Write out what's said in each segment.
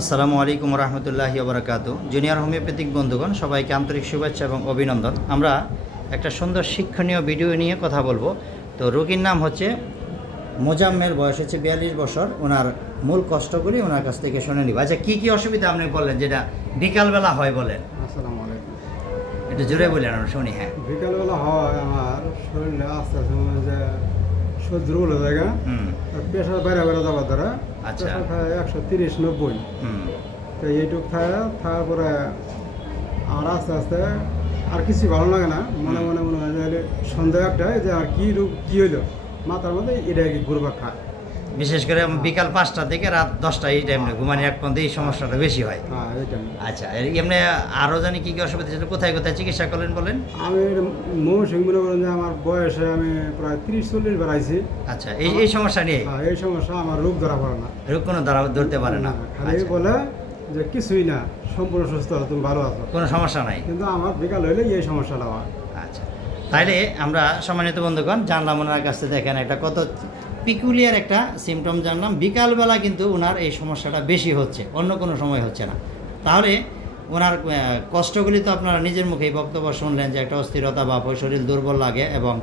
আসসালামু আলাইকুম রহমতুল্লাহি ওবরাকাতু। জুনিয়র হোমিওপ্যাথিক বন্ধুগণ, সবাইকে আন্তরিক শুভেচ্ছা এবং অভিনন্দন। আমরা একটা সুন্দর শিক্ষণীয় ভিডিও নিয়ে কথা বলবো। তো রোগীর নাম হচ্ছে মোজাম্মেল, বয়স হচ্ছে 42 বছর। ওনার মূল কষ্টগুলি ওনার কাছ থেকে শুনে নিব। আচ্ছা, কী কী অসুবিধা আপনি বললেন যেটা বিকালবেলা হয় বলেন? আসসালামু আলাইকুম। একটু জোরে বললেন, আমরা শুনি। হ্যাঁ, বিকালবেলা হয় আমার শরীরে আস্তে আস্তে মনে যে দুর্বল হয়ে যায়, প্রেশার বাইরে বাইরে যাওয়ার দ্বারা আচ্ছা। প্রেশার থাকে 130/90। তো এইটুক থাকার পরে আমার আস্তে আস্তে আর কিছু ভালো লাগে না, মনে মনে মনে হয় যে সন্দেহ একটাই যে আর কি রোগ কী হইলো মাথার মধ্যে এটা কি ঘুরবা খায়। বিশেষ করে বিকাল 5টা থেকে রাত 10টা এই টাইমে ঘুমানি এক পর্যন্ত এই সমস্যাটা বেশি হয়। হ্যাঁ, এইটাই। আচ্ছা, এমনি আরও জানি কী কী অসুবিধা ছিল, কোথায় কোথায় চিকিৎসা করলেন বলেন? আমি মৌসুম মনে করেন যে আমার বয়সে আমি প্রায় 30-40 বার আইছি। আচ্ছা, এই সমস্যা নিয়ে? হ্যাঁ, এই সমস্যা আমার রোগ ধরা পড়ে না, রোগ কোনো ধরতে পারে না। খালি আচ্ছা, বলে যে কিছুই না, সম্পূর্ণ সুস্থ আছো, তুমি ভালো আছো, কোনো সমস্যা নাই। কিন্তু আমার বিকাল হইলে এই সমস্যাটা হয়। আচ্ছা, তাইলে আমরা সম্মানিত বন্ধুগণ জানলাম ওনার কাছে, দেখেন একটা কত পিকুলিয়ার একটা সিমটম জানলাম। বিকালবেলা কিন্তু ওনার এই সমস্যাটা বেশি হচ্ছে, অন্য কোনো সময় হচ্ছে না। তাহলে ওনার কষ্টগুলি তো আপনারা নিজের মুখেই বক্তব্য শুনলেন যে একটা অস্থিরতা বা শরীর দুর্বল লাগে, এবং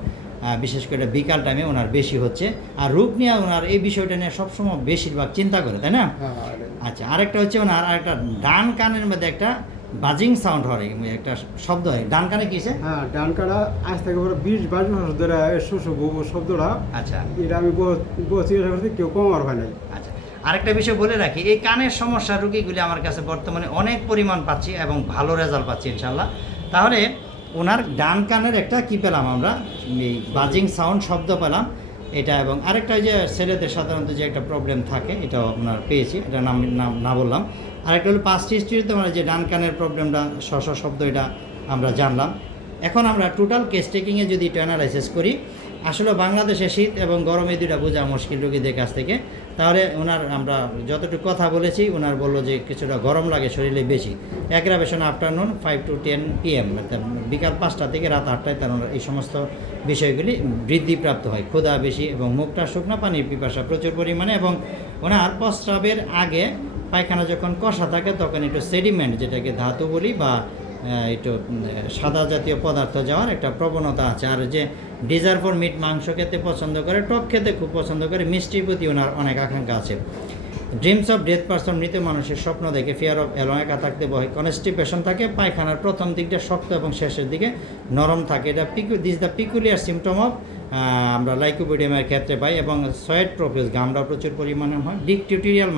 বিশেষ করে বিকাল টাইমে ওনার বেশি হচ্ছে। আর রোগ নিয়ে ওনার এই বিষয়টা নিয়ে সবসময় বেশিরভাগ চিন্তা করে, তাই না? আচ্ছা, আরেকটা হচ্ছে ওনার আরেকটা ডান কানের মধ্যে একটা বাজিং সাউন্ড হয়, একটা শব্দ হয় ডান কানে। কিসে? হ্যাঁ, ডান কাটা আজ থেকে 20-22 বছর ধরে শুশু বুবু শব্দটা। আচ্ছা, এটা আমি চিকিৎসা করছি, কেউ কমার হয় নাই। আচ্ছা, আরেকটা বিষয় বলে রাখি, এই কানের সমস্যা রোগীগুলি আমার কাছে বর্তমানে অনেক পরিমাণ পাচ্ছি এবং ভালো রেজাল্ট পাচ্ছি ইনশাল্লাহ। তাহলে ওনার ডান কানের একটা কি পেলাম আমরা, এই বাজিং সাউন্ড শব্দ পেলাম এটা। এবং আরেকটা যে ছেলেদের সাধারণত যে একটা প্রবলেম থাকে, এটাও আপনার পেয়েছি, এটা নাম না বললাম। আরেকটা হলো পাস্ট হিস্ট্রিতে মানে যে ডান কানের প্রবলেমটা শব্দ, এটা আমরা জানলাম। এখন আমরা টোটাল কেস টেকিংয়ে যদি এটা অ্যানালাইসিস করি, আসলে বাংলাদেশে শীত এবং গরমে দুইটা বোঝা মুশকিল রোগীদের কাছ থেকে। তাহলে ওনার আমরা যতটুকু কথা বলেছি, ওনার বললো যে কিছুটা গরম লাগে শরীরে বেশি। অ্যাগ্রাভেশন আফটারনুন 5 to 10 PM, বিকাল 5টা থেকে রাত 8টায় তার এই সমস্ত বিষয়গুলি বৃদ্ধিপ্রাপ্ত হয়। ক্ষুধা বেশি এবং মুখটা শুকনো, পানির পিপাসা প্রচুর পরিমাণে, এবং ওনার প্রস্রাবের আগে পায়খানা যখন কষা থাকে তখন একটু সেডিমেন্ট, যেটাকে ধাতু বলি, বা একটু সাদা জাতীয় পদার্থ যাওয়ার একটা প্রবণতা আছে। আর যে ডিজার ফর মিট, মাংস খেতে পছন্দ করে, টক খেতে খুব পছন্দ করে, মিষ্টির প্রতি ওনার অনেক আকাঙ্ক্ষা আছে। ড্রিমস অফ ডেথ পারসন, মৃত মানুষের স্বপ্ন দেখে, ফিয়ার অফ একা থাকতে ভয়, কনস্টিপেশন থাকে, পায়খানার প্রথম দিকটা শক্ত এবং শেষের দিকে নরম থাকে। এটা this the peculiar symptom of আমরা লাইকোপিডিয়ামের ক্ষেত্রে পাই। এবং সোয়েট প্রফিউজ, ঘামটা প্রচুর পরিমাণে হয়। ডিকটিউটোরিয়াল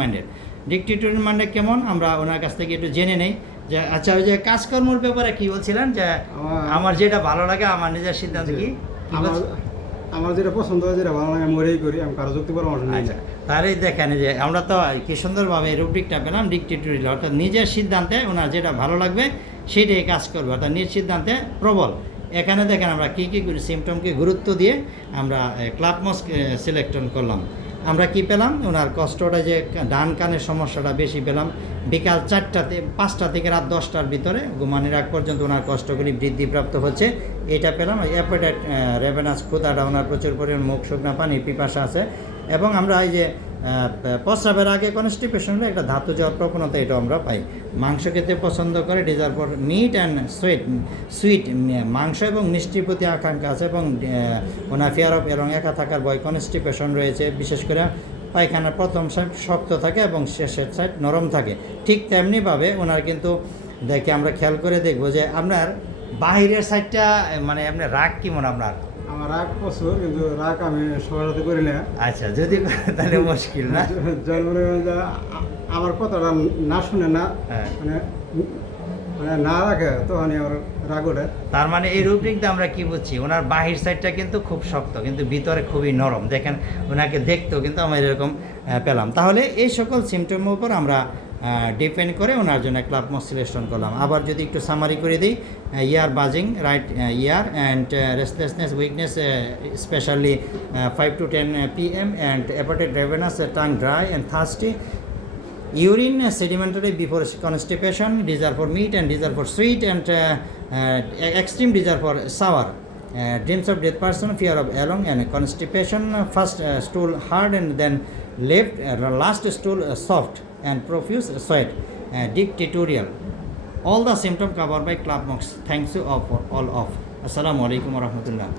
মাইন্ডেড কেমন, আমরা ওনার কাছ থেকে একটু জেনে নেই। যে আচ্ছা, ওই যে কাজকর্মের ব্যাপারে কি বলছিলেন, যে আমার যেটা ভালো লাগে, আমার নিজের সিদ্ধান্ত কি আমার যেটা পছন্দ হয়, যেটা ভালো লাগে, আমি ওটাই করি, আমি কারো যুক্তি পরামর্শ নিই না। তাহলে দেখেন যে আমরা তো কি সুন্দরভাবে রুব্রিকটা পেলাম, ডিকটেটরিয়াল, অর্থাৎ নিজের সিদ্ধান্তে ওনার যেটা ভালো লাগবে সেটাই কাজ করবে, অর্থাৎ নিজ সিদ্ধান্তে প্রবল। এখানে দেখেন আমরা কী কী সিমটমকে গুরুত্ব দিয়ে আমরা ক্লাবমস সিলেকশন করলাম। আমরা কি পেলাম, ওনার কষ্টটা যে ডান কানের সমস্যাটা বেশি পেলাম। বিকাল 5টা থেকে রাত 10টার ভিতরে ঘুমানোর আগ পর্যন্ত ওনার কষ্টগুলি বৃদ্ধিপ্রাপ্ত হচ্ছে, এটা পেলাম। অ্যাপেটাইট রেভেনাস, ক্ষুধাটা ওনার প্রচুর পরিমাণ, মুখ শুকনা, পানির পিপাসা আছে। এবং আমরা এই যে প্রস্রাবের আগে কনস্টিপেশন হলে একটা ধাতু যাওয়ার প্রবণতা, এটা আমরা পাই। মাংস খেতে পছন্দ করে, desire for meat and sweet, মাংস এবং মিষ্টির প্রতি আকাঙ্ক্ষা আছে। এবং ওনার ফিয়ার অফ একা থাকার ভয়, কনস্টিপেশন রয়েছে। বিশেষ করে পায়খানার প্রথম সাইড শক্ত থাকে এবং শেষের সাইড নরম থাকে। ঠিক তেমনিভাবে ওনার কিন্তু দেখে আমরা খেয়াল করে দেখবো যে আপনার বাহিরের সাইডটা, মানে আপনার রাগ কেমন আপনার? আমার রাগ প্রচুর, কিন্তু রাগ আমি সবার সাথে করি না। আচ্ছা, যদি তাহলে মুশকিল না। আমার কথাটা না শুনে না, মানে না রাখে, তখনই আমার রাগ ওঠে। তার মানে এই রুব্রিকটা আমরা কি বুঝছি, ওনার বাহির সাইডটা কিন্তু খুব শক্ত, কিন্তু ভিতরে খুবই নরম। দেখেন ওনাকে দেখতেও কিন্তু আমরা এরকম পেলাম। তাহলে এই সকল সিমটমের উপর আমরা ডিপেন্ড করে ওনার জন্য ক্লাবমস সিলেকশন করলাম। আবার যদি একটু সামারি করে দিই, ear buzzing, right ear, and restlessness, weakness, specially 5 to 10 PM, and appetite, ravenous, tongue dry and thirsty, urine sedimentary before constipation, desire for meat and desire for sweet, and extreme desire for sour. Dreams of death person, fear of along and constipation, first stool hard and then left, last stool soft. and profuse sweat, dictatorial. All the symptoms covered by Club Mox. Thanks you all for all of. Assalamu alaikum warahmatullah.